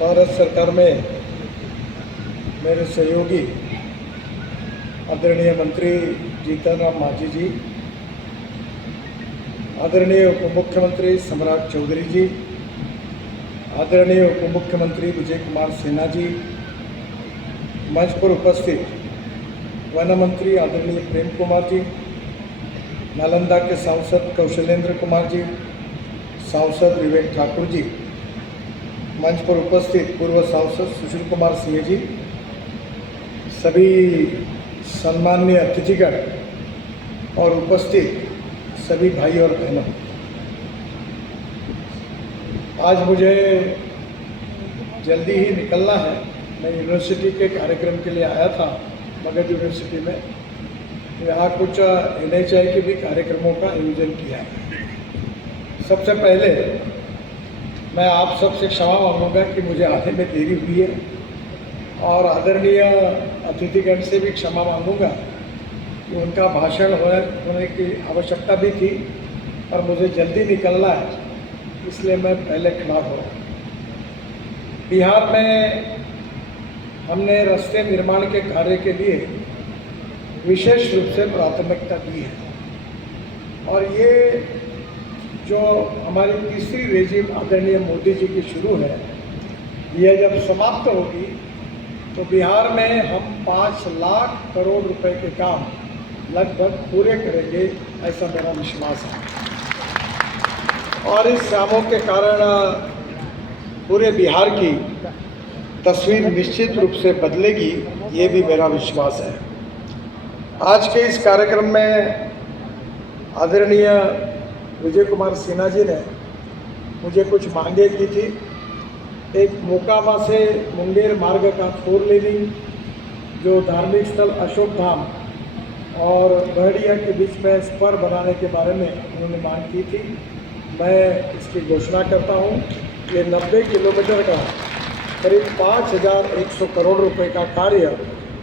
भारत सरकार में मेरे सहयोगी आदरणीय मंत्री जीतन राम मांझी जी, आदरणीय उप मुख्यमंत्री सम्राट चौधरी जी, आदरणीय उप मुख्यमंत्री विजय कुमार सिन्हा जी, मंच पर उपस्थित वन मंत्री आदरणीय प्रेम कुमार जी, नालंदा के सांसद कौशलेंद्र कुमार जी, सांसद विवेक ठाकुर जी, मंच पर उपस्थित पूर्व सांसद सुशील कुमार सिंह जी, सभी सम्माननीय अतिथिगण और उपस्थित सभी भाई और बहनों, आज मुझे जल्दी ही निकलना है। मैं यूनिवर्सिटी के कार्यक्रम के लिए आया था मगध यूनिवर्सिटी में। यहाँ कुछ NHI के भी कार्यक्रमों का आयोजन किया है। सबसे पहले मैं आप सबसे क्षमा मांगूंगा कि मुझे आने में देरी हुई है, और आदरणीय अतिथिगण से भी क्षमा मांगूंगा कि उनका भाषण होने की आवश्यकता भी थी और मुझे जल्दी निकलना है, इसलिए मैं पहले खड़ा हो रहा हूँ। बिहार में हमने रास्ते निर्माण के कार्य के लिए विशेष रूप से प्राथमिकता दी है, और ये जो हमारी तीसरी रेजिम आदरणीय मोदी जी की शुरू है, यह जब समाप्त होगी तो बिहार में हम 5 लाख करोड़ रुपए के काम लगभग पूरे करेंगे, ऐसा मेरा विश्वास है। और इस कामों के कारण पूरे बिहार की तस्वीर निश्चित रूप से बदलेगी, ये भी मेरा विश्वास है। आज के इस कार्यक्रम में आदरणीय विजय कुमार सिन्हा जी ने मुझे कुछ मांगे की थी। एक मोकामा से मुंगेर मार्ग का 4 लेनिंग, जो धार्मिक स्थल अशोक धाम और बहड़िया के बीच में स्पर बनाने के बारे में उन्होंने मांग की थी। मैं इसकी घोषणा करता हूँ। ये 90 किलोमीटर का करीब 5100 करोड़ रुपए का कार्य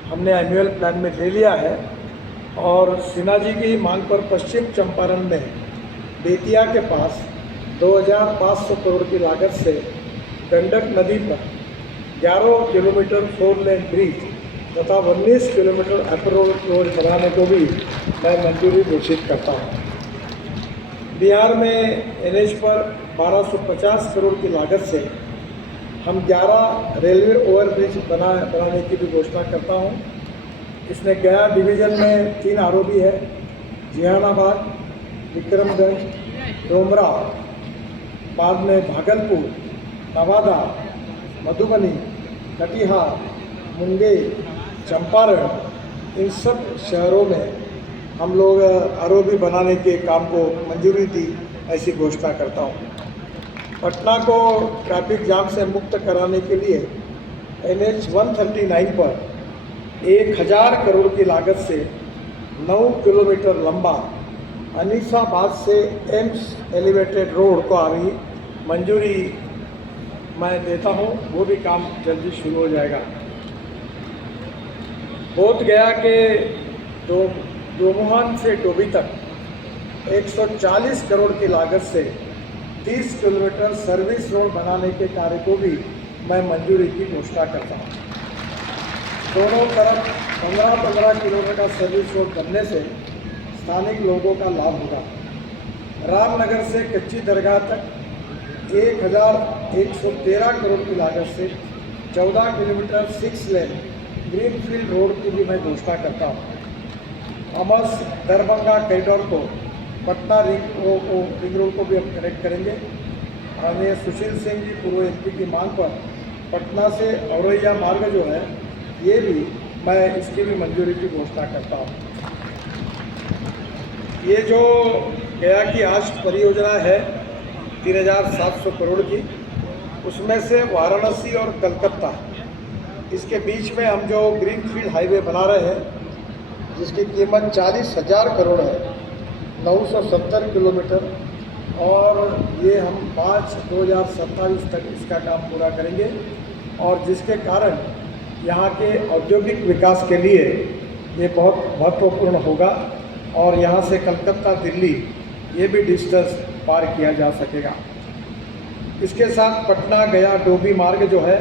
हमने एनुअल प्लान में ले लिया है। और सिन्हा जी की मांग पर पश्चिम चंपारण में बेतिया के पास 2500 करोड़ की लागत से गंडक नदी पर 11 किलोमीटर 4 लेन ब्रिज तथा 19 किलोमीटर अप्रोच रोड बनाने को भी मैं मंजूरी घोषित करता हूँ। बिहार में NH पर 1250 करोड़ की लागत से हम 11 रेलवे ओवरब्रिज बनाने की भी घोषणा करता हूँ। इसमें गया डिवीज़न में 3 ROB है, जहानाबाद, विक्रमगंज, डोमरा, बाद में भागलपुर, नवादा, मधुबनी, कटिहार, मुंगेर, चंपारण, इन सब शहरों में हम लोग ROB बनाने के काम को मंजूरी दी, ऐसी घोषणा करता हूँ। पटना को ट्रैफिक जाम से मुक्त कराने के लिए NH 139 पर 1000 करोड़ की लागत से 9 किलोमीटर लंबा अनीसाबाद से एम्स एलिवेटेड रोड को अभी मंजूरी मैं देता हूँ। वो भी काम जल्दी शुरू हो जाएगा। बोध गया के दोमुहान से डोभी तक 140 करोड़ की लागत से 30 किलोमीटर सर्विस रोड बनाने के कार्य को भी मैं मंजूरी की घोषणा करता हूँ। दोनों तरफ 15-15 किलोमीटर का सर्विस रोड बनने से स्थानिक लोगों का लाभ होगा। रामनगर से कच्ची दरगाह तक 1113 करोड़ की लागत से 14 किलोमीटर 6 लेन ग्रीनफील्ड रोड की भी मैं घोषणा करता हूँ। अमस दरभंगा कॉरिडोर को पटना रिंग रोड को भी हम कनेक्ट करेंगे। माननीय सुशील सिंह जी पूर्व MP की मांग पर पटना से औरैया मार्ग जो है, ये भी मैं इसकी भी मंजूरी की घोषणा करता हूँ। ये जो गया की आज परियोजना है 3700 करोड़ की, उसमें से वाराणसी और कलकत्ता, इसके बीच में हम जो ग्रीनफील्ड हाईवे बना रहे हैं, जिसकी कीमत 40,000 करोड़ है, 970 किलोमीटर, और ये हम 5/2027 तक इसका काम पूरा करेंगे, और जिसके कारण यहाँ के औद्योगिक विकास के लिए ये बहुत महत्वपूर्ण होगा। और यहाँ से कलकत्ता, दिल्ली, ये भी डिस्टेंस पार किया जा सकेगा। इसके साथ पटना गया डोभी मार्ग जो है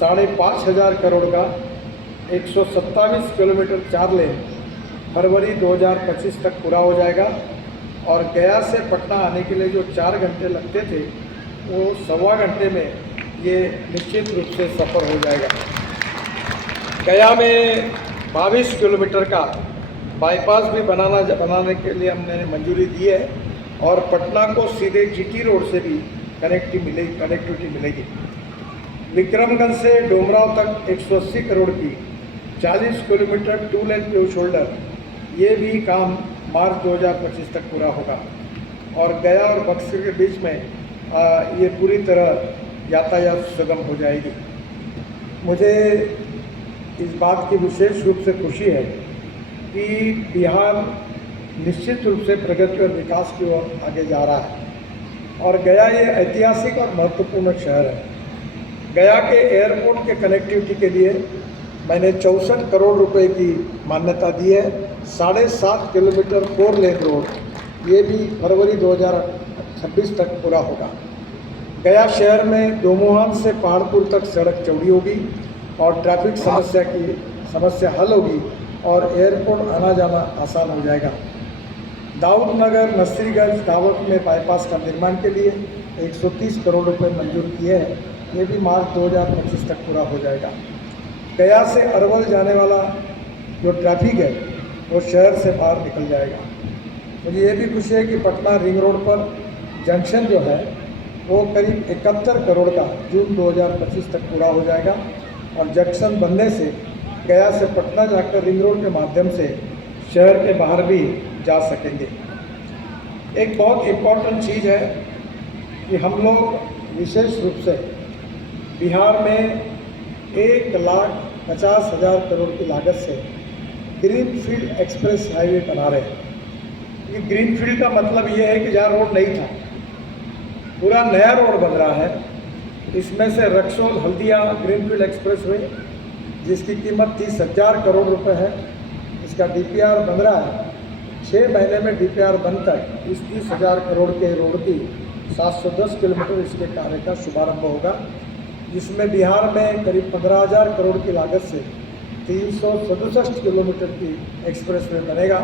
5,500 करोड़ का 127 किलोमीटर 4 लेन फरवरी 2025 तक पूरा हो जाएगा। और गया से पटना आने के लिए जो 4 घंटे लगते थे वो 1.25 घंटे में ये निश्चित रूप से सफ़र हो जाएगा। गया में 22 किलोमीटर का बाईपास भी बनाने के लिए हमने मंजूरी दी है और पटना को सीधे जीटी रोड से भी कनेक्टिविटी मिलेगी। विक्रमगंज से डोमराव तक 180 करोड़ की 40 किलोमीटर 2 लेन पेव शोल्डर, ये भी काम मार्च 2025 तक पूरा होगा। और गया और बक्सर के बीच में ये पूरी तरह यातायात सुगम हो जाएगी। मुझे इस बात की विशेष रूप से खुशी है कि बिहार निश्चित रूप से प्रगति और विकास की ओर आगे जा रहा है और गया ये ऐतिहासिक और महत्वपूर्ण शहर है। गया के एयरपोर्ट के कनेक्टिविटी के लिए मैंने 64 करोड़ रुपए की मान्यता दी है। 7.5 किलोमीटर 4 लेन रोड ये भी फरवरी 2026 तक पूरा होगा। गया शहर में दोमुहान से पहाड़पुर तक सड़क चौड़ी होगी और ट्रैफिक समस्या हल होगी और एयरपोर्ट आना जाना आसान हो जाएगा। दाऊद नगर नसीरगंज दावत में बाईपास का निर्माण के लिए 130 करोड़ रुपए मंजूर किए हैं, ये भी मार्च 2025 तक पूरा हो जाएगा। गया से अरवल जाने वाला जो ट्रैफिक है वो शहर से बाहर निकल जाएगा। मुझे ये भी खुशी है कि पटना रिंग रोड पर जंक्शन जो है वो करीब 71 करोड़ का जून 2025 तक पूरा हो जाएगा और जंक्शन बनने से गया से पटना जाकर रिंग रोड के माध्यम से शहर के बाहर भी जा सकेंगे। एक बहुत इम्पोर्टेंट चीज़ है कि हम लोग विशेष रूप से बिहार में 1,50,000 करोड़ की लागत से ग्रीनफील्ड एक्सप्रेस हाईवे बना रहे हैं। ये ग्रीनफील्ड का मतलब ये है कि जहाँ रोड नहीं था पूरा नया रोड बन रहा है। इसमें से Raxaul Haldia greenfield express way जिसकी कीमत 30,000 करोड़ रुपए है, इसका डीपीआर बन रहा है। 6 महीने में डीपीआर बनकर इस 30,000 करोड़ के रोड की 710 किलोमीटर इसके कार्य का शुभारंभ होगा, जिसमें बिहार में करीब 15,000 करोड़ की लागत से 367 किलोमीटर की एक्सप्रेस वे बनेगा,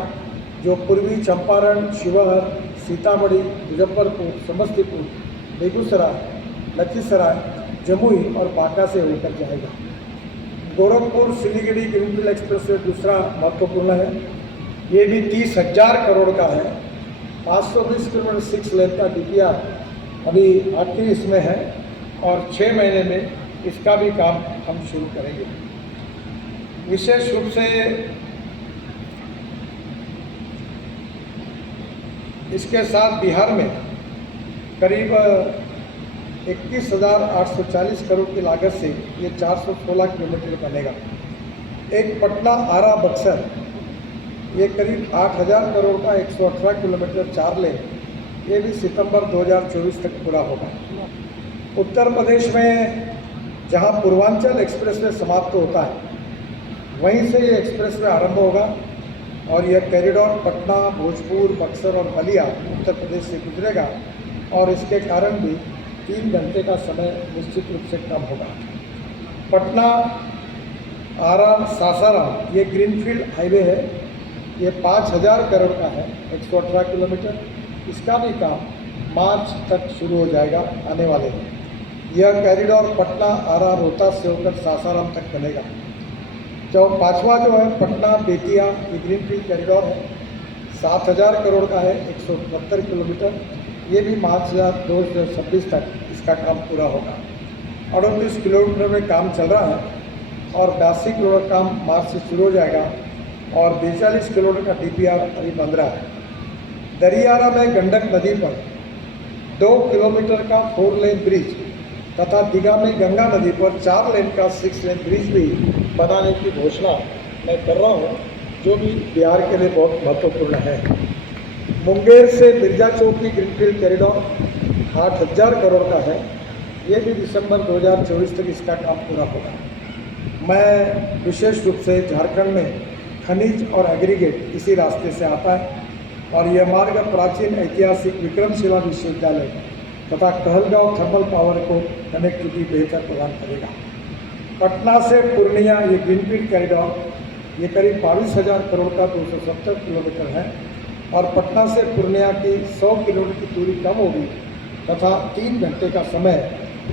जो पूर्वी चंपारण, शिवहर, सीतामढ़ी, मुजफ्फरपुर, समस्तीपुर, बेगूसराय, लखीसराय, जमुई और बांका से होकर जाएगा। Gorakhpur Siliguri greenfield express way दूसरा महत्वपूर्ण है। ये भी 30,000 करोड़ का है। 520 किलोमीटर 6 लेन का डीपीआर अभी आखिरी इसमें है और 6 महीने में इसका भी काम हम शुरू करेंगे। विशेष रूप से इसके साथ बिहार में करीब 21,840 करोड़ की लागत से ये 416 किलोमीटर बनेगा। एक पटना आरा बक्सर ये करीब 8,000 करोड़ का 118 किलोमीटर 4 लेन, ये भी सितंबर 2024 तक पूरा होगा। उत्तर प्रदेश में जहां पूर्वांचल एक्सप्रेसवे समाप्त होता है वहीं से ये एक्सप्रेसवे आरंभ होगा और यह कॉरिडोर पटना, भोजपुर, बक्सर और बलिया उत्तर प्रदेश से गुजरेगा और इसके कारण भी 3 घंटे का समय निश्चित रूप से कम होगा। पटना आरा सासाराम ये ग्रीनफील्ड हाईवे है, ये 5,000 करोड़ का है, 118 किलोमीटर। इसका भी काम मार्च तक शुरू हो जाएगा आने वाले दिन। यह कॉरिडोर पटना आरा रोहतास से होकर सासाराम तक बनेगा। जो 5वां जो है पटना बेतिया ये ग्रीनफील्ड कॉरिडोर है, 7,000 करोड़ का है, 170 किलोमीटर। ये भी मार्च 2026 तक इसका काम पूरा होगा। 38 किलोमीटर में काम चल रहा है और 82 किलोमीटर काम मार्च से शुरू हो जाएगा और 42 किलोमीटर का डीपीआर अभी बन रहा है। दरियारा में गंडक नदी पर 2 किलोमीटर का 4 लेन ब्रिज तथा दीघा में गंगा नदी पर 4 लेन का 6 लेन ब्रिज भी बनाने की घोषणा मैं कर रहा हूँ, जो भी बिहार के लिए बहुत महत्वपूर्ण है। मुंगेर से बिरजा चौक की ग्रीनफील्ड कॉरिडोर 8,000 करोड़ का है, ये भी दिसंबर 2024 तक इसका काम पूरा होगा। मैं विशेष रूप से झारखंड में खनिज और एग्रीगेट इसी रास्ते से आता है और यह मार्ग प्राचीन ऐतिहासिक विक्रमशिला विश्वविद्यालय तथा कहलगांव थर्मल पावर को कनेक्टिविटी बेहतर प्रदान करेगा। पटना से पूर्णिया ये ग्रीनफील्ड कॉरिडोर ये करीब 22,000 करोड़ का 270 किलोमीटर है और पटना से पूर्णिया की 100 किलोमीटर की दूरी कम होगी तथा 3 घंटे का समय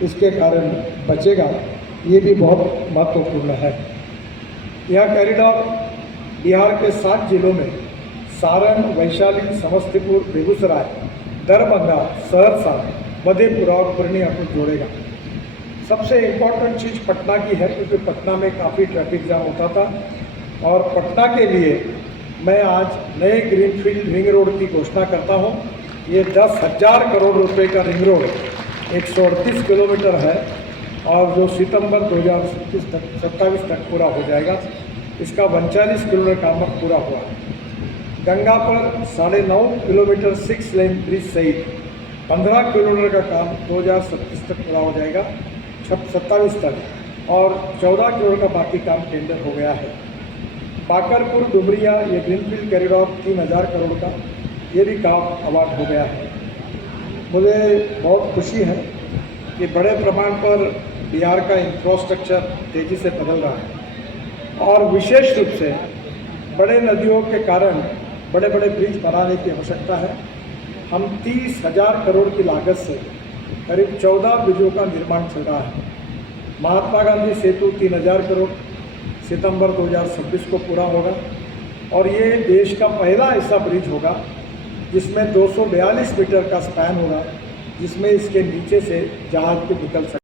इसके कारण बचेगा। ये भी बहुत महत्वपूर्ण है। यह कॉरिडोर बिहार के 7 जिलों में सारण, वैशाली, समस्तीपुर, बेगूसराय, दरभंगा, सहरसा, मधेपुरा और पूर्णिया को जोड़ेगा। सबसे इम्पोर्टेंट चीज़ पटना की है क्योंकि पटना में काफ़ी ट्रैफिक जाम होता था और पटना के लिए मैं आज नए ग्रीनफील्ड रिंग रोड की घोषणा करता हूं। ये 10,000 करोड़ रुपए का रिंग रोड 138 किलोमीटर है और जो सितंबर 2027 तक पूरा हो जाएगा। इसका 39 किलोमीटर काम पूरा हुआ। गंगा पर 9.5 किलोमीटर 6 लेन ब्रिज सहित 15 किलोमीटर का काम 2027 तक पूरा हो जाएगा, 27 तक, और 14 किलोमीटर का बाकी काम टेंडर हो गया है। बाकरपुर डुमरिया ये ग्रीनफील्ड कॉरिडोर 3,000 करोड़ का ये भी काम अवार्ड हो गया है। मुझे बहुत खुशी है कि बड़े प्रमाण पर बिहार का इंफ्रास्ट्रक्चर तेज़ी से बदल रहा है और विशेष रूप से बड़े नदियों के कारण बड़े बड़े ब्रिज बनाने की आवश्यकता है। हम 30,000 करोड़ की लागत से करीब 14 ब्रिजों का निर्माण चल रहा है। महात्मा गांधी सेतु 3,000 करोड़ सितंबर 2026 को पूरा होगा और ये देश का पहला ऐसा ब्रिज होगा जिसमें 242 मीटर का स्पैन होगा, जिसमें इसके नीचे से जहाज भी निकल सकते।